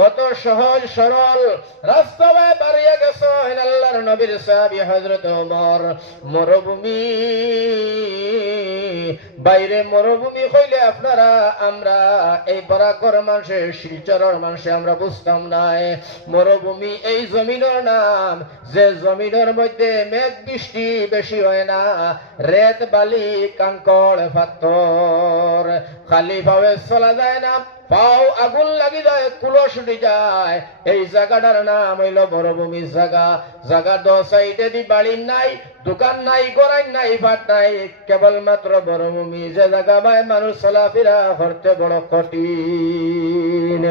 কত সহজ সরল রাস্তায় বাড়িয়ে গেছেন আল্লাহর নবীর সাহাবী হযরত ওমর। মরুভূমি, বাইরে মরুভূমি হইলে আপনারা আমরা এই বরাকর মানুষের শিলচরের মানুষে আমরা বুঝতাম না। মরুভূমি এই জমিনের নাম, যে জমিনের মধ্যে মেঘ বৃষ্টি বেশি হয় না, রেত বালি কাঙ্কড় পাথর, খালি ভাবে চলা যায় না, পাও আগুন লাগি যায়, কুলস উঠে যায়, এই জায়গাটার নাম হইল মরুভূমি জায়গা। জায়গা দো সাইডে দি বাড়ি নাই, দোকান নাই, গড়াই নাই, ভাট নাই, কেবলমাত্র মরুভূমি। যে জায়গা ভাই মানুষ চলাফেরা করতে বড় কঠিন।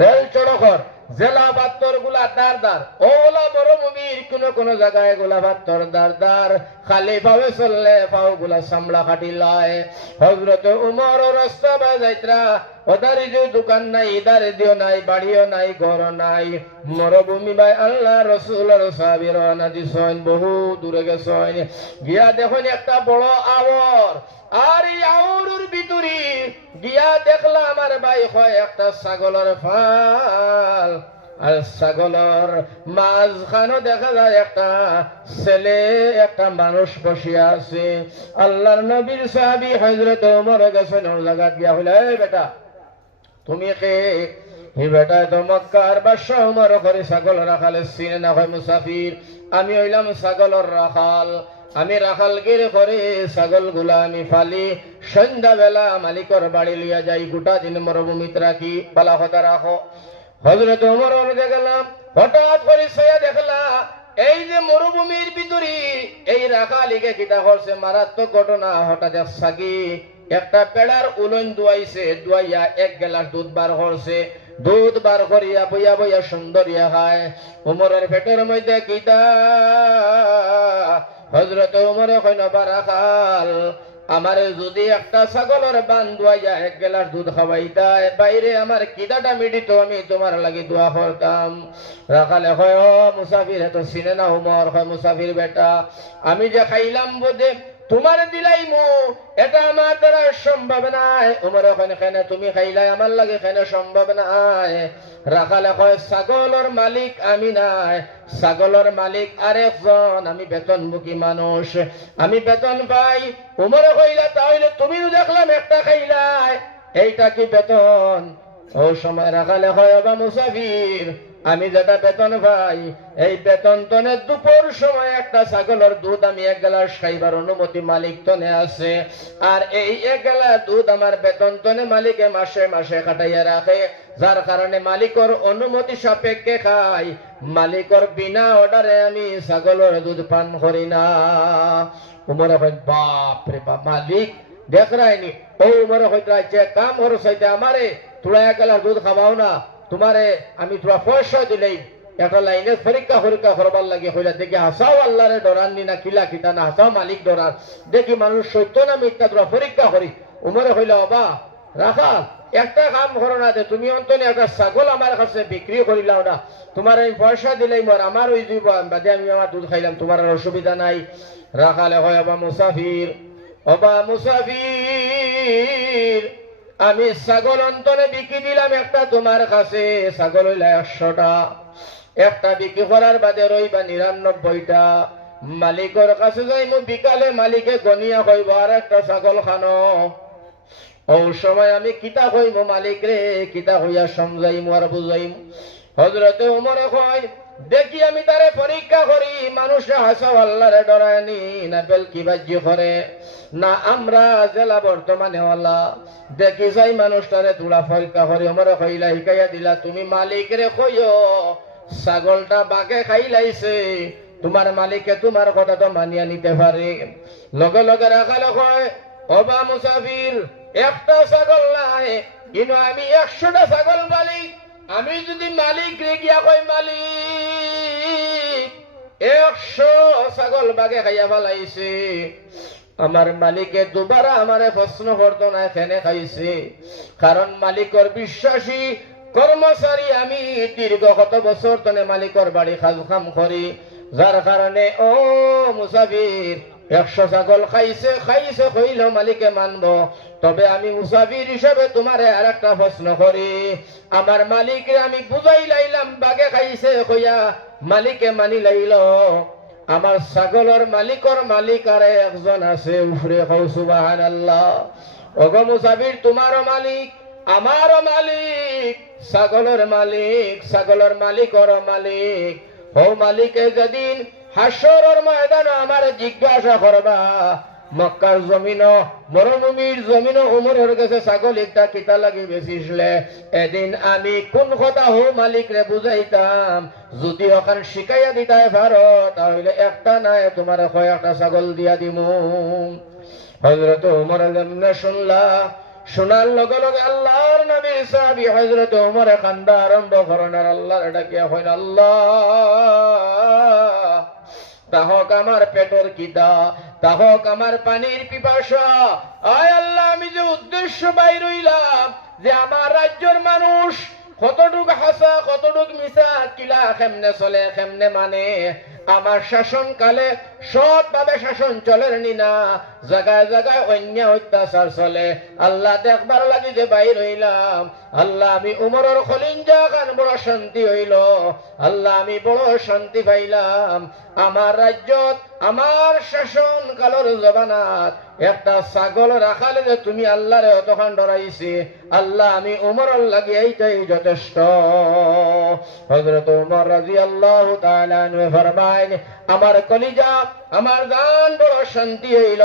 রেল চড়কর জেলা পাত্তর গুলা দার দার, ওলা মরুভূমির কোন জায়গায় গোলা পাত্তর দার দার, খালি ভাবে চললে পাও গুলা সামলা খাটিলায়। হযরত উমর রাস্তা বাজাইত্রা, ওদারি যে দোকান নাই, ইদারে দিও নাই, বাড়িও নাই, ঘর নাই, মরুভূমি ভাই আল্লাহ রসুলের সাহাবী রওনা দিছেন, বহু দূরে গেছেন। গিয়া দেখুন একটা বড় আওর, আর এই আওরের ভিতরে গিয়া দেখলা আমার ভাই হয় একটা ছাগলের ফাল, আর ছাগলের মাঝখানে দেখা যায় একটা ছেলে, একটা মানুষ বসিয়া আছে। আল্লাহর নবীর সাহাবী হযরত ওমর গেছেন ওই জায়গা গিয়া হইলে, এই বেটা তুমি কে? এই বেটা তো মক্কার বাদশাহ ওমর করে ছাগল রাখালে চিনে না, হয় মুসাফির। আমি হইলাম ছাগলের রাখাল, আমি রাখালগির করে ছাগল গুলা আমি ফালি, সন্ধ্যা বেলা মালিকর বাড়ি লিয়া যাই, গোটা দিন মরুভূমিত রাখি, বালা কথা রাখো। হযরত ওমর অনুদে গেলাম, হঠাৎ করে সয়া দেখলা এই যে মরুভূমির ভিতরে এই রাখালিকে কিতা করছে, মারাত্মক ঘটনা। হঠাৎ সাকি একটা পেড়ার উলন দুয়াইছে, দুয়াইয়া এক গ্লাস দুধ বার করছে, দুধ বার করিয়া বইয়া বইয়া সুন্দরিয়া খায়। উমরের পেটের মধ্যে কিতা, হযরত ওমর কইন, বারাখাল আমারে যদি একটা ছাগলের বান দুয়াইয়া এক গ্লাস দুধ খাওয়াইতা, বাইরে আমার কিদাটা মিটিত, আমি তোমার লাগি দোয়া করতাম। রাখালে কয়, ও মুসাফির, এত চিনে না উমর? হয় মুসাফির বেটা, আমি যে খাইলাম বোধে তোমার দিলাই মু, এটা আমার দ্বারা সম্ভব নাই। উমর ওখানে খানে তুমি খাইলাই, আমার লাগে খানে সম্ভব নাই। রাখালে কয়, ছাগলের মালিক আমি নাই, ছাগলের মালিক আরেকজন, আমি বেতনমুখী মানুষ, আমি বেতন পাই। উমরে কইলা, তাহলে তুমিও দেখলাম একটা খাইলাই, এইটা কি বেতন? ও সময় রাখালে হয়, বা মুসাফির, আমি যেটা বেতন পাই, এই বেতন তনে দুপুর সময় একটা ছাগলের দুধ আমি এক গ্লাস খাইবার অনুমতি মালিক তনে আছে, আর এই এক গ্লাস দুধ আমার বেতন তনে মালিকে মাসে মাসে কাটাইয়া রাখে, যার কারণে মালিকর অনুমতি সাপেক্ষে খাই, মালিকর বিনা অর্ডারে আমি ছাগলের দুধ পান করি না। উমর বাপ রে বাপ, মালিক দেখ রায়নি। ও উমর হইতে যে কাম খরচ হইতে আমারে তোরা এক গ্লাস দুধ খাওয়াও না, তোমারে আমি তোরা পয়সা দিলেই একটা লাইনে পরীক্ষা করবার লাগে, হইলা দেখি হাসাও আল্লাহরে ডরাননি না কিলা কিতা না, হাসাও মালিক ডরান, দেখি মানুষ সত্য না মিথ্যা তোরা পরীক্ষা করি। উমরে হইলা, অবা রাখা একটা কাম করো না, তুমি অন্তনে একটা ছাগল আমার কাছে বিক্রি করিলাও না, তোমার আমি পয়সা দিলেই মর আমার ওই দিব, বাদে আমি আমার দুধ খাইলাম, তোমার আর অসুবিধা নাই। রাখালে হয়, অবা মুসাফির, অবা মুসাফির, আমি ছাগল অন্তরে বিক্রি দিলাম একটা তোমার কাছে, ছাগল হইলা 100টা, একটা বিক্রি করার বাদে রইবা 99টা। মালিকের কাছে যাই মু বিকালে, মালিকে গনিয়া কইব আর একটা ছাগল খানো। ও সময় আমি কিতা কইব মালিক রে, কিতা হইয়া সমঝাইমু আর বুঝাইমু। হযরতে ওমর কয়, দেখি আমি তারে পরীক্ষা করি, মানুষে হাসাও আল্লাহরে ডরায়নি না বেলকি বাজ্য করে না, আমরা জেলা বর্তমানে ওলা দেখি যাই মানুষটারে তোলা পরীক্ষা করি। ওমর কইলা, শিকাইয়া দিলা, তুমি মালিক রে কইও ছাগলটা বাঘে খাইলাইছে, তোমার মালিকে তোমার কথা তো মানিয়া নিতে পারে। লগে লগে রাখালে কয়, অবা মুসাফির, একটা ছাগল নাই, কিন্তু আমি 100টা ছাগল মালিক। আমি যদি মালিক রে গিয়া কই, মালিক 100 ছাগল বাগে খাইয়া ফেলাইছে, আমার মালিকে দুবারা আমারে প্রশ্ন করতো না এখানে খাইছে, কারণ মালিকর বিশ্বাসী কর্মচারী আমি, দীর্ঘ কত বছর তনে মালিকর বাড়ি কাজ কাম করি, যার কারণে ও মুসাফির 100 ছাগল খাইছে খাইছে কইলেও মালিকে মানব। তবে আমি মুসাফির হিসেবে তোমারে আর একটা প্রশ্ন করি, আমার মালিকরে আমি বুঝাই লাইলাম বাগে খাইছে কইয়া মালিকে মানি লাইল, আমার ছাগলের মালিকর মালিক আর একজন আছে উফরে কও সুবহানাল্লাহ। ওগো মুসাফির, তোমারও মালিক আমারও মালিক, ছাগলের মালিক ছাগলের মালিকর মালিক। ও মালিকে যেদিন হাসরের ময়দানে আমার জিজ্ঞাসা করবা, মক্কার জমিন মরুভূমির জমিন উমরের কাছে ছাগল একটা কিতা লাগি বেচিসলে, এদিন আমি কোন কথা হো মালিক রে বুঝাইতাম, যদি ওখান শিখাইয়া দিতাই পারো তাহলে একটা নাই তোমার কয়েকটা ছাগল দিয়া দিমু। হযরত উমর যেমনে শুনলা, শোনার লগে লগে আল্লাহর নবী সাহাবী হযরত উমর কান্দা আরম্ভ করেন, আর আল্লাহর ডাকিয়া কইন, আল্লাহ তাহক আমার পেটের কিদা, তাহক আমার পানির পিপাসা। আয় আল্লাহ, আমি যে উদ্দেশ্য বাইর হইলাম যে আমার রাজ্যের মানুষ কতটুক হাসা কতটুক মিশা কিলা কেমনে চলে কেমনে মানে, আমার শাসনকালে সৎভাবে শাসন চলের নিনা, জায়গায় জায়গায় অন্যায় অত্যাচার চলে। আল্লাহ দেখবার লাগি যে বাইর হইলাম, আল্লাহ আমি উমরের খলিঞ্জা খান বড় শান্তি হইল, আল্লাহ আমি বড় শান্তি পাইলাম। আমার রাজ্যত আমার শাসন কালের জবানাত একটা ছাগল রাখালে যে তুমি আল্লাহরে অতখান ডরাইছি, আল্লাহ আমি উমরের লাগি এইটাই যথেষ্ট। হযরত উমর রাদিয়াল্লাহু তাআলা আনহু ফরমায়, আমার কলিজা আমার জান বড় শান্তি হইল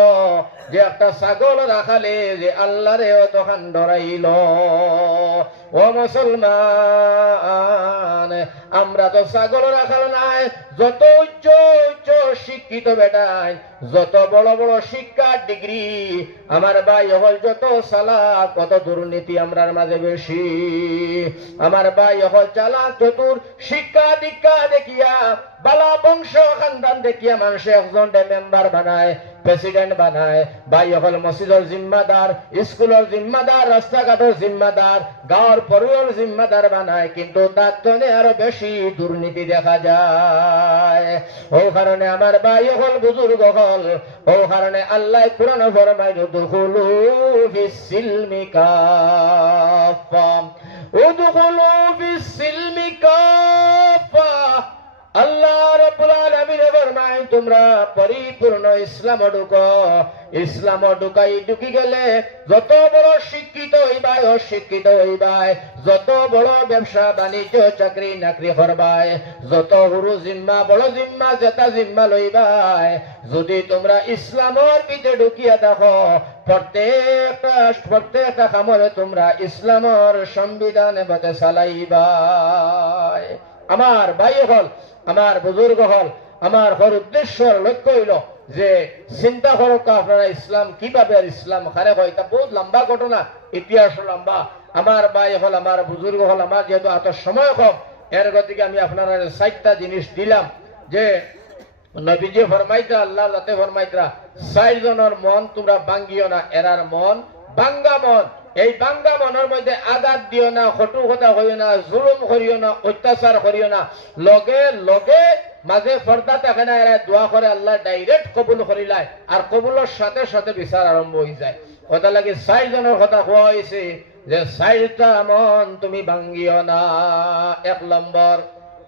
যে একটা ছাগল রাখালে যে আল্লাহরে অতখান ডরাইল। ও মুসলমান, আমরা তো ছাগল রাখাল নাই, যত উচ্চ উচ্চ শিক্ষিত বেটাই, যত বড় বড় শিক্ষার ডিগ্রি আমার ভাই হল, যত চালাক কত দুর্নীতি আমরার মাঝে বেশি। আমার ভাই হল চালাক চতুর, শিক্ষা দীক্ষা দেখিয়া বালা বংশ খানদান দেখিয়া মানুষ একজন মেম্বার বানায়, প্রেসিডেন্ট বানায়। ভাই হল মসজিদের জিম্মাদার, স্কুলের জিম্মাদার, রাস্তাঘাটের জিম্মাদার, গাঁৱৰ পরিবার জিম্মাদার বানায়, কিন্তু তার জন্য আরো বেশি দুর্নীতি দেখা যায়। ও কারণে আমার ভাই হল বুজুর্গ হল, ও কারণে আল্লাহ কুরআন ফরমায়, দুখুলু ফিস সিলমি কাফা, উদখুলু ফিস সিলমি কাফা। আল্লাহ রাব্বুল আলামিন ফরমায়, তোমরা পরিপূর্ণ ইসলাম ঢুকো। ইসলাম ঢুকি গেলে যত বড় শিক্ষিত হইবাই অশিক্ষিত হইবাই, যত বড় ব্যবসা বাণিজ্য চাকরি নাকরি করবাই, যত হুরু জিম্মা বড় জিম্মা যেটা জিম্মা লইবাই, যদি তোমরা ইসলামের ভিতরে ঢুকিয়া দেখো, প্রত্যেকটা কামরে তোমরা ইসলামের সংবিধান মতে চালাইবাই। আমার ভাই হল, আমার বুজুর্গ হল, আমার হর উদ্দেশ্য লক্ষ্য হইল যে চিন্তা করক আপনারা ইসলাম কিভাবে, আর ইসলাম খারে হয়, এটা বহুত লম্বা ঘটনা, ইতিহাস লম্বা। আমার ভাই হল, আমার বুজুর্গ হল, আমার যেহেতু এত সময় কম, এর গতিকে আমি আপনারা 4টা জিনিস দিলাম। যে নবীজি ফরমাইতা, আল্লাহ যাতে ফরমাইতা, 4 জনের মন তোমরা ভাঙ্গিও না, এরার মন ভাঙ্গা মন। এই ভাঙ্গা মনের মধ্যে আঘাত দিও না, কটু কথা করিও না, জুলুম করিও না, অত্যাচার করিও না। লগে লগে মাঝে পর্দা থাকে না, এরা দোয়া করে, আল্লাহ ডাইরেক্ট কবুল করিলায়, আর কবুলের সাথে সাথে বিচার আরম্ভ হয়ে যায়। কথা লাগে 4 জনের কথা কোয়া হয়েছে যে 4টা মন তুমি ভাঙ্গিও না। 1 নম্বর,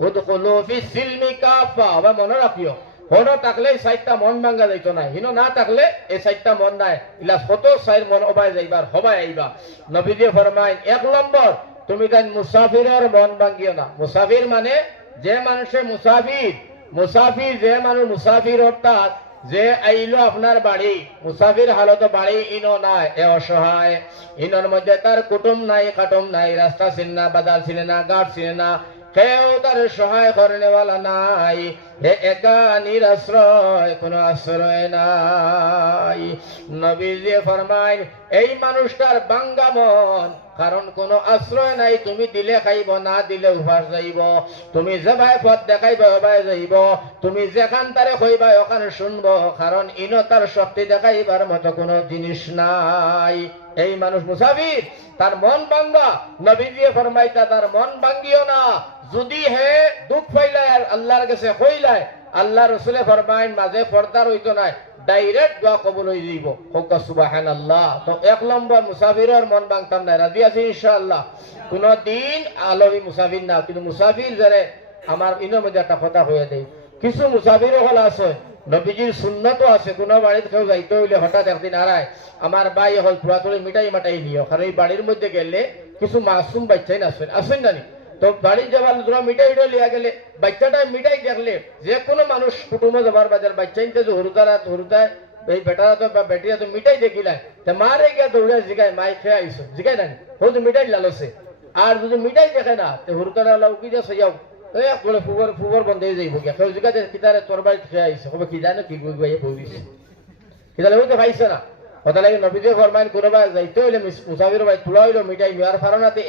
উদখুলু ফিস সিলমি কাফা। মনে রাখিও, হনো থাকলে 4টা মন ভাঙ্গা যাইতো না, হিনো না থাকলে এই 4টা মন নাই, ইলা কত 4 মন অবাই যাইবার হবাই আইবা। নবীজি ফরমায়, 1 নম্বর, তুমি তাই মুসাফিরের মন ভাঙ্গিও না। মুসাফির মানে যে মানুষে মুসাফির যে মানুষ মুসাফির, অর্থাৎ যে আইলো আপনার বাড়ি, মুসাফির হালত বাড়ি ইনো নাই, এ অসহায়, ইনোর মধ্যে তার কুটুম নাই কাটুম নাই, রাস্তা চিনে না, বাজার চিনে না, ঘাট চিনে না, কেউ তার সহায় করেনেওয়ালা নাই, হে একা নিরাশ্রয়, কোনো আশ্রয় নাই। নবীজি ফরমায়, এই মানুষটার ভাঙ্গা মন, কারণ কোনো আশ্রয় নাই। তুমি দিলে খাইব, না দিলে উপাস যাইব, তুমি যেভাবে পথ দেখাইব ওভাবে যাইব, তুমি যেখান তারে কইবা ওখানে শুনবো, কারণ ইনো তার শক্তি দেখাইবার মতো কোনো জিনিস নাই। এই মানুষ মুসাফির, তার মন ভাঙ্গা। নবীজি ফরমাইতা, তার মন ভাঙ্গিও না। যদি হে দুঃখ পাইলায় আর আল্লাহর কাছে কইলায়, আল্লাহ রসুলে ফরমাইন মাঝে পর্দার হইতো নাই ডাইরেক্ট দোয়া কবুল হয়ে যাইব হোক সুবহানাল্লাহ। তো 1 নম্বর মুসাফিরের মন ভাঙতাম না, রাজি আছি ইনশাআল্লাহ। কোনো দিন আলমী মুসাফির না, কিন্তু মুসাফির যারে আমার ইনোর মধ্যে একটা কথা হয়ে দেয়, কিছু মুসাফির হল আছে নবীজির সুন্নতও আছে। কোন বাড়িতে কেউ যাইতে হইলে হঠাৎ একদিন আড়ায় আমার ভাই হল পুরাতন মিঠাই মাটাই নিও, কারণ এই বাড়ির মধ্যে গেলে কিছু মাসুম বাচ্চাই আসেন আসেন জানি। তো বাড়ির যাবার তোরা মিঠাই লিয়া গেলে বাচ্চাটা মিঠাই দেখলে যে কোনো মানুষ কুটুম্ব যাবার বাজার বাচ্চা নিতে হরুদায় এই বেটারা তো বা বেটিরা তো মিঠাই দেখিলাই মারে গিয়া দৌড়ে জিগায় মাই খেয়ে আইসো জিগাই না হয়তো মিঠাই লালছে। আর যদি মিঠাই দেখে না তো হরুদারা উকি যা সইয়াও বলে ফুবর বন্ধ হয়ে যাইব গিয়া কেউ জিগাতে কিতারে তোর বাড়িতে খেয়ে আইসো কবে কি জানো কি বইছে কিতালে হইতে পাইছে না। কথা লাগে নবীজি ফরমাইন কোনোবা যাইতে হইলে মুসাফির ভাই তুলা হইলো মিঠাই নেওয়ার ফারণাতে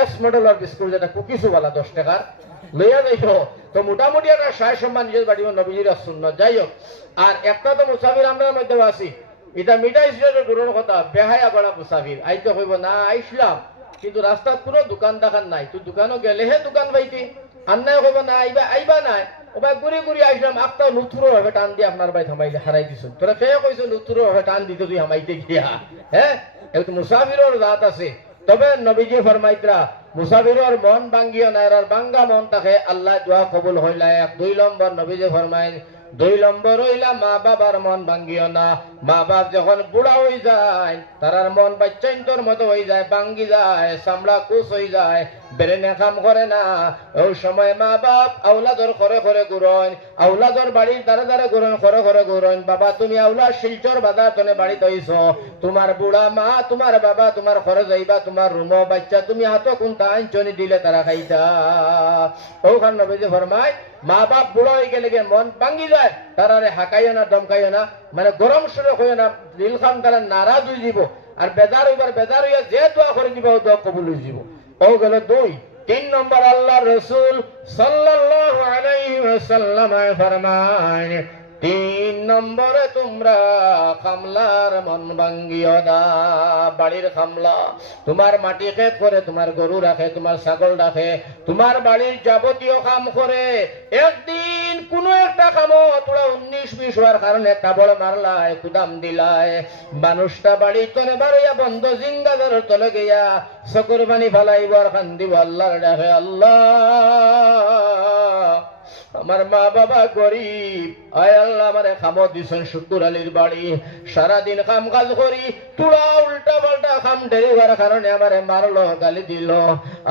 এস মডেলের বিস্কুট যেটা কুকিসু বালা 10 টাকার লইয়া যাইব। তো মোটামুটি একটা সায় সম্মান নিজের বাড়ি নবীজির সুন্নাত। যাই হোক, আর একটা তো মুসাফির আমরা মধ্যে আছি এটা মিঠাই দূরের কথা বেহায়া গড়া মুসাফির আইতে হইব না আইসলাম কিন্তু রাস্তার কোনো দোকান দেখান নাই, তুই দোকানও গেলেহে দোকান পাইতি আন্নায় হইব না আইবা নাই ওবাই ঘুরি ঘুরি আইসলাম একটা লুথুরো হবে টান দিয়ে আপনার বাই থামাইলে হারাই দিছ তোরা কে কইছো লুথুরো হবে টান দিতে তুই হামাইতে গিয়া। হ্যাঁ, একটু মুসাফিরের জাত আছে। তবে নবীজি ফরমাইতরা মুসাফিরের মন ভাঙ্গিও না, এর ভাঙ্গা মন থাকে আল্লাহ দোয়া কবুল হইলা। 2 নম্বর নবীজি ফরমাইন 2 নম্বর হইলা মা বাবার মন ভাঙ্গিও না। মা বাপ যখন বুড়া হয়ে যায় তারার মন বাচ্চাইন্তর মতো হয়ে যায়, ভাঙ্গি যায়, চামড়া কুচ হয়ে যায়, ব্রেনে কাম করে না। ওই সময় মা বাপ আউলাদর করে করে ঘুরন, আউলাদর বাড়ির দ্বারা দ্বারা ঘুরন করে করে ঘুরন। বাবা তুমি আউলাদ শিলচর বাজার তনে বাড়িতে হইছ, তোমার বুড়া মা তোমার বাবা তোমার ঘরে যাইবা, তোমার রুমো বাচ্চা তুমি হাত কোনটা আঞ্চনি দিলে তারা খাইতা। ওখান নবীজি ফরমায় মা বাপ বুড়া হয়ে গেলে মন ভাঙ্গি যায়, তারারে হাকাইও না দমকাইও না, মানে গরম সুরে হইও না, দিল খান তারা নারাজ হয়ে যাব। আর বেজার হইয়া যে দোয়া করে দিব দোয়া কবুল হয়ে যাব। ও গেল 2। 3 নম্বর আল্লাহ রসুল সাল্লাল্লাহু আলাইহি ওয়াসাল্লাম ফরমায় 3 নম্বরে তোমরা খামলার মন ভাঙ্গিও না। বাড়ির খামলা তোমার মাটি খেত করে, তোমার গরু রাখে, তোমার ছাগল রাখে, তোমার বাড়ির যাবতীয় কাম করে। একদিন কোন একটা কামো তোরা 19-20 হওয়ার কারণে তাবড় মারলায় কুদাম দিলায়, মানুষটা বাড়ি তলে বাড়িয়া বন্ধ জিঙ্গাদার তলে গিয়া চকুর পানি ফালাইব আর কান্দিব আল্লাহর ডাকে, আল্লাহ আমার মা বাবা গরিব, আয় আল্লাহ আমারে খামো দিছেন শুকুর আলীর বাড়ি, সারাদিন কাম কাজ করি তুড়া উল্টা পাল্টা কাম ডেলিভার কারণে আমারে মারলো গালি দিল।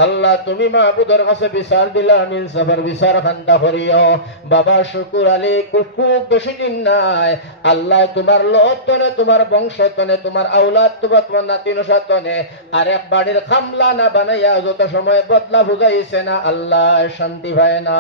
আল্লাহ তুমি মাহবুদের কাছে বিচার দিলা, ইনসাফের বিচার খান্তা করিও। বাবা শুকুর আলী খুব বেশি দিন নাই, আল্লাহ তোমার লোতনে তোমার বংশতনে তোমার আউলাদ তোমার নাতি নসাতনে আর এক বাড়ির খামলা না বানাইয়া যত সময় বদলা বুঝাইছে না, আল্লাহ শান্তি পায় না।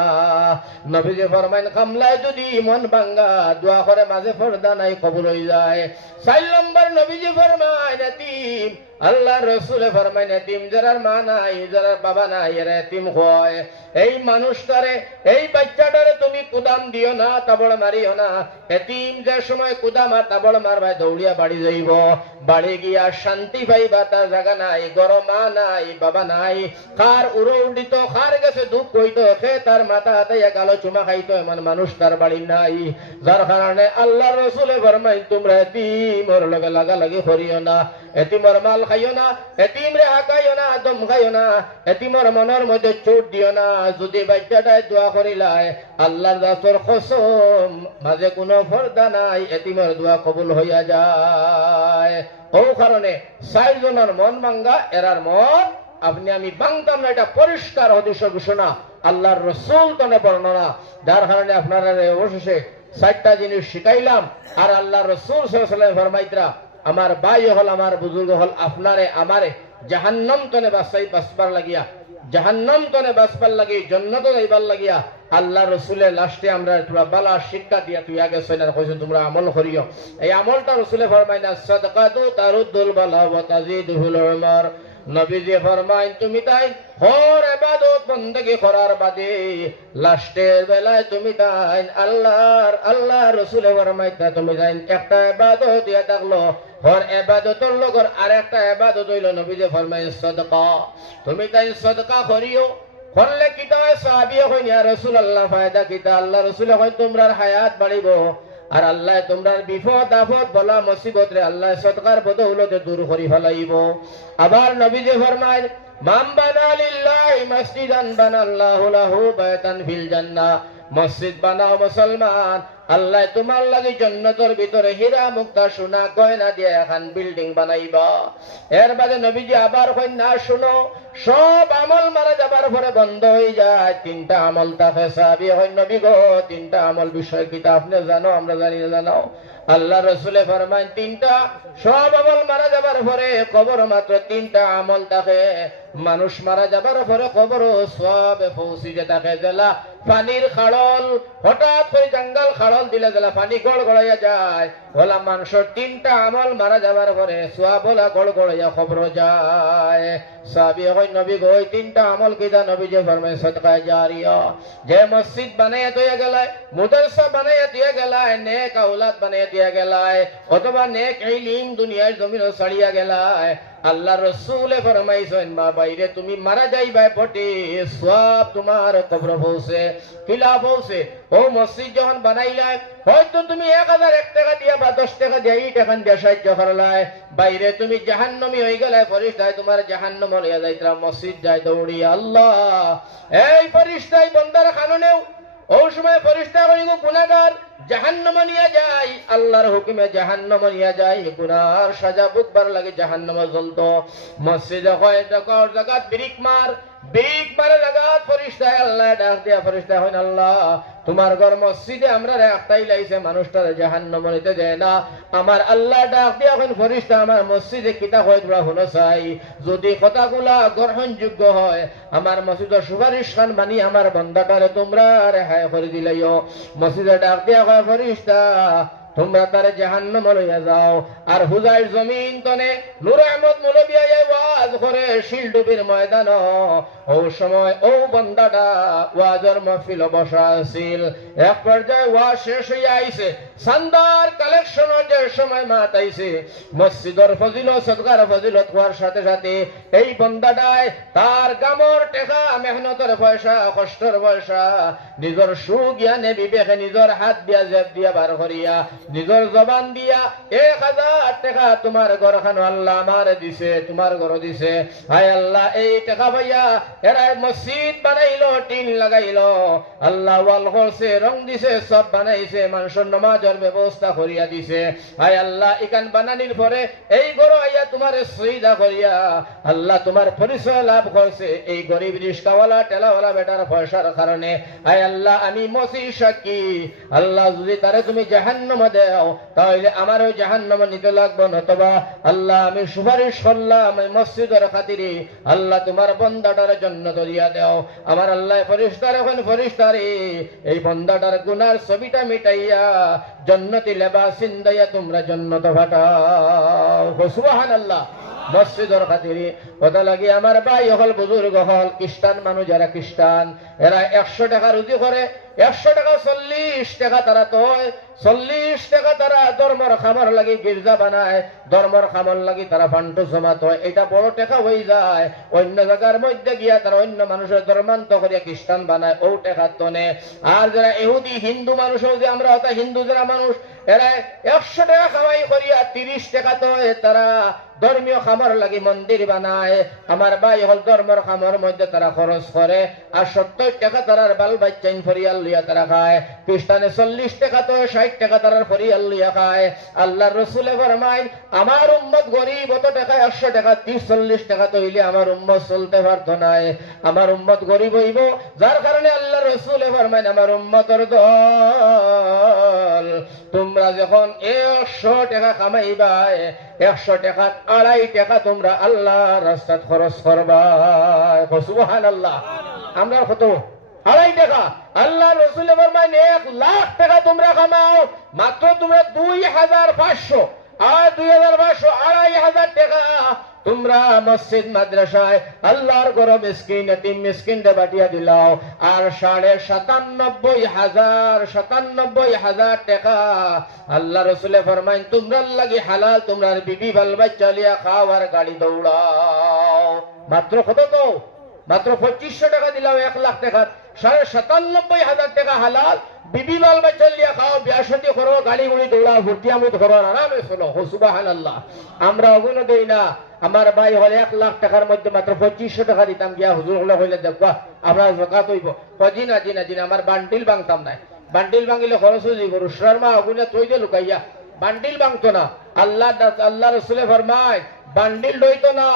নবীজি ফরমাইন খামলায় যদি মন ভাঙ্গা দোয়া করে মাঝে পর্দা নাই কবুল হয়ে যায়। 4 নম্বর নবীজি ফরমাইন এতিম, আল্লাহ রসুলে ফরমাইন এতিম যারার মা নাই যারার বাবা নাই এরা এতিম হয়। এই মানুষটারে এই বাচ্চাটারে তুমি কুদাম দিও না, তাবড় মারিও না। এতিম যে সময় কুদাম আর তাবড় মারবাই দৌড়িয়া বাড়ি যাইব, বাড়ি গিয়া শান্তি পাইবা তার জায়গা নাই, গরম মা নাই বাবা নাই, খার উড়ো উন্ডিত খার গেছে দুঃখ হইতো খে তার মাথা হাতাইয়া গালো চুমা খাইতো, এমন মানুষ তার বাড়ি নাই। যার কারণে আল্লাহ রসুলে ফরমাইন তোমরা এতিমর লগে লাগালাগি করিও না, এতিমর মাল খাইও না, এতিম রে হাকাইও না, দম খাইও না, এতিমর মনের মধ্যে চোট দিও না। যদি বাচ্চাটায় দোয়া করিলাই আল্লাহর দাসর কসম মাঝে কোনো পর্দা নাই, এতিমর দোয়া কবুল হইয়া যায়। ও কারণে 4 জনের মন ভাঙ্গা এরার মন আপনি আমি ভাঙতাম না, এটা পরিষ্কার হাদিস ঘোষণা আল্লাহর রসুল তনে বর্ণনা। যার কারণে আপনারা অবশেষে 4টা জিনিস শিখাইলাম। আর আল্লাহ রসুল সাল্লাল্লাহু আলাইহি ওয়াসাল্লাম ফরমাইতরা আমার ভাই হল আমার বুজুর্গ হল আপনারে আমারে জাহান্নাম তনে বাঁচবার লাগিয়া, জাহান্নাম তনে বাঁচবার লাগি জান্নাতে যাইবার লাগিয়া আল্লাহ রসুলের লাস্টে আমরা তোরা বালা শিক্ষা দিয়া তুই আগে সৈনার কইছেন তোমরা আমল করিও। এই আমলটা রসুলে ফরমাইনা সাদকাতু তারুদ্দুল বালা ওয়া তাজিদুল উমর। নবীজি ফরমাইন তুমি তাই হর ইবাদত বندگی করার বাদে লাস্টের বেলায় তুমি তাই আল্লাহ রসুল ফরমাইতা তুমি তাই একটা ইবাদত দিয়া থাকলো, হর ইবাদতের লগর আরেকটা ইবাদত হইল নবীজি ফরমাইন সাদকা। তুমি তাই সাদকা করিও, করলে কিতা সাহাবী কইন ইয়া রাসূলুল্লাহ ফায়দা কিতা আল্লাহ রাসূল কই তোমরার হায়াত বাড়িব আর আল্লাহ তোমরার বিপদ আপদ বলা মুসিবত রে আল্লাহ সদকার বদৌলতে দূর করি ফেলাইব আবার নবীজি ফরমায় মান বানা লিল্লাহি মসজিদান বানাল্লাহু লাহু বাইতান ফিল জান্নাহ মসজিদ বানাও মুসলমান আল্লাহ তোমার লাগি জান্নাতের ভিতরে হীরা মুক্তা সোনা গয়না দিয়ে এখন বিল্ডিং বানাইবা এর বাদে নবীজি আবার কইন না শুনো সব আমল মারা যাবার পরে বন্ধ হয়ে যায় তিনটা আমল থাকে সাহাবী কইন নবী গো তিনটা আমল বিষয় কি তা আপনি জানো আমরা জানি না জানো আল্লাহ রাসূলে ফরমায় তিনটা সব আমল মারা যাবার পরে কবর মাত্র তিনটা আমল থাকে মানুষ মারা যাবার পরে কবর সবে পৌঁছিতে থাকে জেলা পানির খাড়ল হঠাৎ করে জঙ্গল খাড়ল দিলে জেলা পানি গড় গড়াইয়া যায় ওলা মানুষের তিনটা আমল মারা যাবার পরে সোয়াব ওলা গড় গড়াইয়া খবর যায় সাহাবী কই নবী গো এই তিনটা আমল কিদা নবী যে ফরমায় সদকা জারিয়া যে মসজিদ বানাইয়া দিয়া গেলায় মাদ্রাসা বানাইয়া দিয়া গেলায় নেক আওলাদ বানাইয়া দিয়া গেলায় অথবা নেক ইলম দুনিয়ার জমিন ছাড়িয়া গেলায় আল্লাহ রসুলে ফরমাইছেন মা বাইরে তুমি মারা যাইবা পটে সব তোমার কবর পৌঁছে কিলা পৌঁছে ও মসজিদ যখন বানাইলাই হয়তো তুমি 1001 টাকা দিয়া বা 10 টাকা দিয়া এই টাকা দিয়া সাহায্য করলাই বাইরে তুমি জাহান্নামী হয়ে গেলে ফেরেশতায় তোমার জাহান্নাম লইয়া যাইতরা মসজিদ যায় দৌড়ি আল্লাহ এই ফেরেশতায় বান্দার কারণেও ওই সময় ফেরেশতা কইব গুনাহগার জাহান্নামে নিয়ে যায় আল্লাহর হুকুমে জাহান্নামে নিয়ে যায় গুনার সাজা ভোগবার লাগে জাহান্নামে জ্বলতো মসজিদে কয় টাকার জাকাত বিরিক মারে লাগাত ফেরেশতায় আল্লাহ ডাক দিয়া ফেরেশতা হইন আল্লাহ তোমার ঘর মসজিদে আমরা একটাই লাইছে মানুষটারে জাহান্নামে নিতে দেয় না আমার আল্লাহ ডাক দিয়া কইন ফেরেশতা আমার মসজিদে কিতা হয় তোমরা হলো চাই যদি কথাগুলা গ্রহণযোগ্য হয় আমার মসজিদের সুপারিশ খান বানি আমার বান্দাটারে তোমরা রেহাই করে দিলাইও মসজিদে ডাক দিয়া কয় ফেরেশতা তোমরা তারে জাহান্নামে লইয়া যাও আর হুজাইর জমিন তনে নূর আহমদ মৌলভী আয়া ওয়াজ করে শিলডুবির ময়দান ও সময় ও বান্দাটা ওয়াজের মাহফিল বসা আছিল এক পর্যায়ে ওয়াজ শেষ হইয়া আইছে সান্দার কালেকশনের যে সময় মাত আইছে মসজিদের ফজিলত সদকার ফজিলত হওয়ার সাথে সাথে এই বান্দাটায় তার গামর টাকা মেহনতের পয়সা কষ্টের পয়সা নিজের সুজ্ঞানে বিবেকে নিজের হাত দিয়া জেব দিয়া বার করিয়া নিজের জবান দিয়া 1000 টাকা তোমার ঘরখানো আল্লাহ আমার দিছে তোমার ঘর দিছে হায় আল্লাহ এই টাকা ভাইয়া এরা মসজিদ বানাইলো টিন লাগাইলো আল্লাহ ওয়াল করছে রং দিছে সব বানাইছে মানুষের নামাজের ব্যবস্থা করিয়া দিছে হায় আল্লাহ ইকান বানানির পরে এই ঘর আইয়া তোমার সইদা করিয়া আল্লাহ তোমার পরিচয় লাভ করছে এই গরিব রিস্কাওয়ালা টেলাওয়ালা বেটার পয়সার কারণে হায় আল্লাহ আমি মসজিদ সাক্ষী আল্লাহ যদি তারে তুমি জাহান্নামে দাও তাহলে আমারও জাহান্নামে নিতে লাগবে নতবা আল্লাহ আমি সুপারিশ করলাম এই মসজিদের খাতিরে আল্লাহ তোমার বান্দাটার জান্নাত দিয়া দাও আমার আল্লাহ ফেরেশতার এখন ফেরেশতারে এই বান্দাটার গুনার ছবিটা মিটাইয়া জান্নাতি লেবাস ইন্দাইয়া তোমরা জান্নাত ফাটাও সুবহানাল্লাহ মসজিদের খাতিরে কথা লাগি আমার ভাই হল বুজুর্গ হল খ্রিস্টান মানুষ যারা খ্রিস্টান এরা 100 টাকা রুজি করে 100 টাকা 40 টাকা তারা তো 40 টাকা তারা ধর্মর খামার লাগি গির্জা বানায় ধর্মর খামার লাগি তারা ফান্ড জমাত হয় এটা বড় টাকা হয়ে যায় অন্য জায়গার মধ্যে গিয়া তারা অন্য মানুষের ধর্মান্ত করিয়া খ্রিস্টান বানায় ও টাকা তনে আর যারা ইহুদি হিন্দু মানুষ যে আমরা হতা হিন্দু যারা মানুষ এরা 100 টাকা কামাই করিয়া 30 টাকা তো তারা ধর্মীয় খামার লাগি মন্দির বানায় আমার ভাই হল ধর্মের খামার মধ্যে তারা খরচ করে আর 70 টাকা তারার বাল বাচ্চাইন ফরিয়াল লিয়া তারা খায় খ্রিস্টানে 40 টাকা তো 60 টাকা তারার ফরিয়াল লিয়া খায় আল্লাহ রসুলে ফরমায় আমার উম্মত গরিব অত টাকা 100 টাকা 30-40 টাকা তো হইলে আমার উম্মত চলতে পারতো না আমার উম্মত গরিব হইব যার কারণে আল্লাহ রসুলে ফরমায় আমার উম্মতের দল তোমরা যখন 100 টাকা কামাইবা 100 টাকা 2.5 টাকা তোমরা আল্লাহ রাস্তায় খরচ করবা সুবহানাল্লাহ আমরা কত 2.5 টাকা আল্লাহ রসুলের ফরমান 1 লাখ টাকা তোমরা কামাও মাত্র তোমরা 2500 আর 2500 2.5 টাকা তোমরা মসজিদ মাদ্রাসায় আল্লাহর ঘর মিসকিন এতিম মিসকিনদের বাটিয়া দিলাও আর 97,500 টাকা আল্লাহ রসুলে ফরমাইন তোমরা লাগি হালাল তোমরা বিবি বাল বাচ্চা লিয়া খাও আর গাড়ি দৌড়াও মাত্র কত তো মাত্র 2500 টাকা দিলাম 1 লাখ টাকা 97,500 টাকা হালাল বিবি বাল বাচ্চা লিয়া খাও বিয়াশতি করো গাড়ি গুড়ি দৌড়াও ভর্তি আমি করো আরামে চলো সুবহানাল্লাহ আমরা অগুণ দেই না আমার ভাই হলে 1 লাখ টাকার মধ্যে মাত্র 2500 টাকা দিতাম গিয়া হুজুর হলে হইলে দেখবা আমরা জাকাত হইব জিনা জিনা জিনা আমার বান্ডিল বাংতাম নাই বান্ডিল ভাঙিলে খরচ হয়ে যাইব রুশরার মা অগুনে তৈ দে লুকাইয়া বান্ডিল ভাঙতো না আল্লাহ রসুলে ফরমায় বান্ডিল লইতো না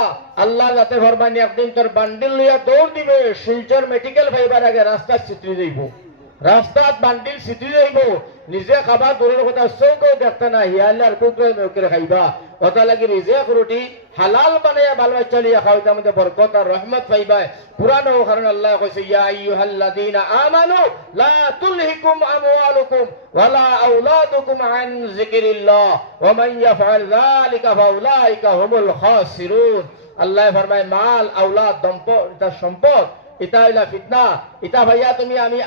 আল্লাহ যাতে ফরমানি একদিন তোর বান্ডিল লইয়া দৌড় দিবে শিলচর মেডিকেল ফাইবার আগে রাস্তা চিত্রি যাইব রাস্তাত বান্ডিল চিত্রি যাইব নিজে খাবা দূরের কথা চৌকেও দেখতে না হিয়ালে আর কুকুরে মেউকে খাইবা কথা লাগি নিজে রুটি হালাল বানাইয়া ভালো বাচ্চা লিয়া খাও তার মধ্যে বরকত আর রহমত পাইবা পুরানো কারণ আল্লাহ কইছে ইয়া আইয়ুহাল্লাযীনা আমানু লা তুলহিকুম আমওয়ালুকুম ওয়ালা আওলাদুকুম আন যিকরিল্লাহ ওয়া মান ইয়াফআল যালিকা ফাউলাইকা হুমুল খাসিরুন আল্লাহ ফরমায় মাল আওলাদ সম্পদ ইতা ইলা ফিতনা ইতা ভাইয়া তুমি আমি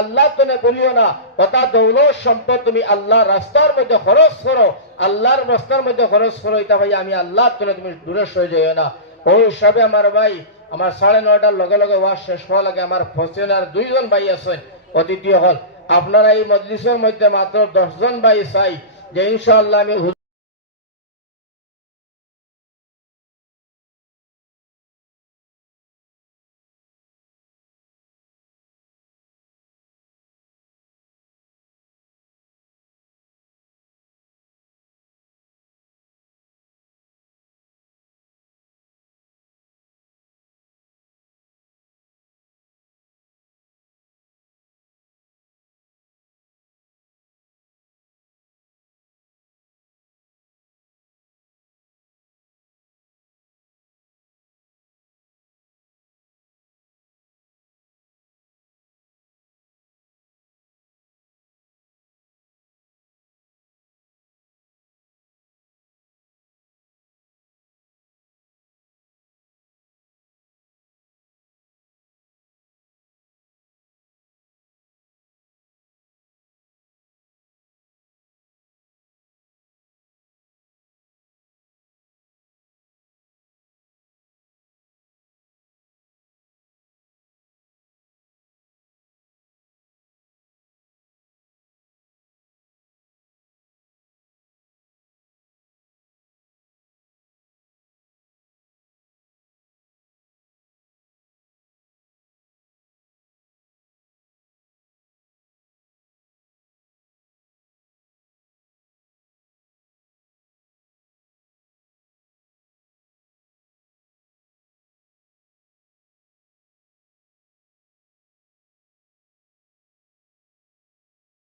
আল্লাহ তনে বলিও না কথা দৌলত সম্পদ তুমি আল্লাহ রাস্তার মধ্যে খরচ করো আল্লাহর রাস্তার মধ্যে খরচ করো ইতা ভাইয়া আমি আল্লাহ তনে তুমি দূরে সরে যাইও না ওই সবে আমার ভাই আমার 9:30টার লগে লগে ওয়াজ শেষ হওয়া লাগে আমার ফসিলার 2 জন ভাই আছেন অতিথি হল আপনারা এই মজলিসের মধ্যে মাত্র 10 জন ভাই চাই যে ইনশাআল্লাহ আমি